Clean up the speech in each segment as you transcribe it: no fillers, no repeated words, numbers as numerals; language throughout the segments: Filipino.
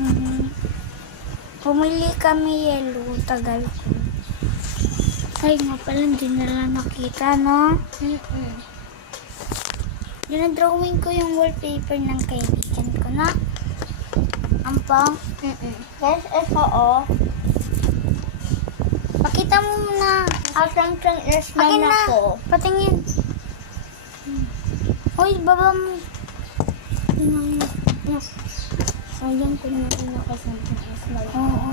Mhm. Pumili kami yellow, tagal ko. Ay nga pala, hindi nila nakita, no? Drawing ko yung wallpaper ng kaibigan ko, na. Ampang? Guys, ito o. Pakita mo muna. Asang is na Akin na. ako. Patingin. Uy, baba mo. Ayan ko na naka-Samsung S na lang. Oo.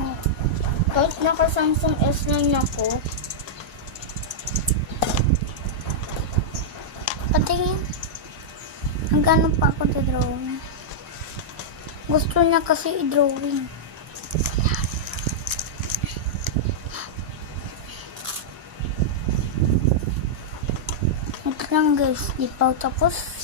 Kahit naka-Samsung S lang ako, Patingin. Hanggang pa ako drawing. Gusto niya kasi i-drawing. Ito lang guys, di pa tapos.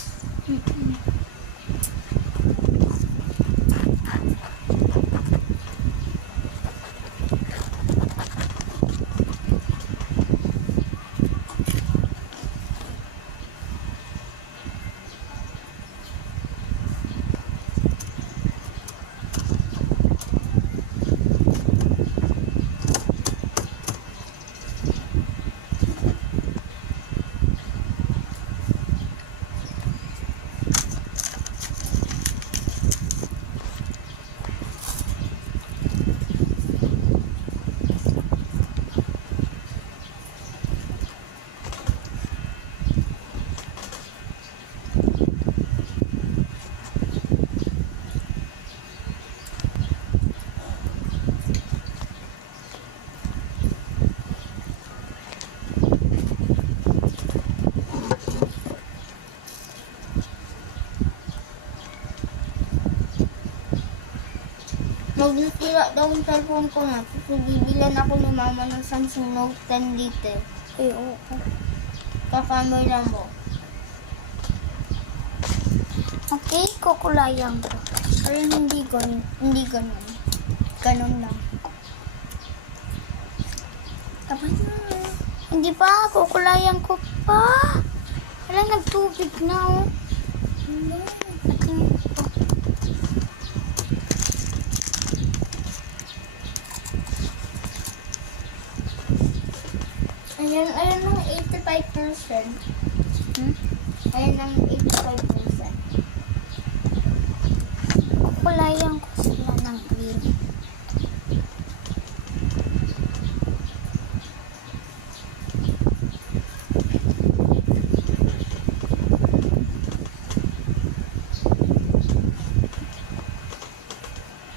magsisira daw yung cellphone ko na. So, bibilan ako ni mama ng Samsung Note 10 dito. Eh, oo. Kakamera mo. Okay, kukulayan ko. Ayun, hindi ganun. Hindi ganun. Ganun lang. Tapos na. Hindi pa, kukulayan ko pa. Wala, nagtubig na, oh. Patingin ko. Ayun ang 85%. Ayun ang 85%. Kukulayan ko sila ng green.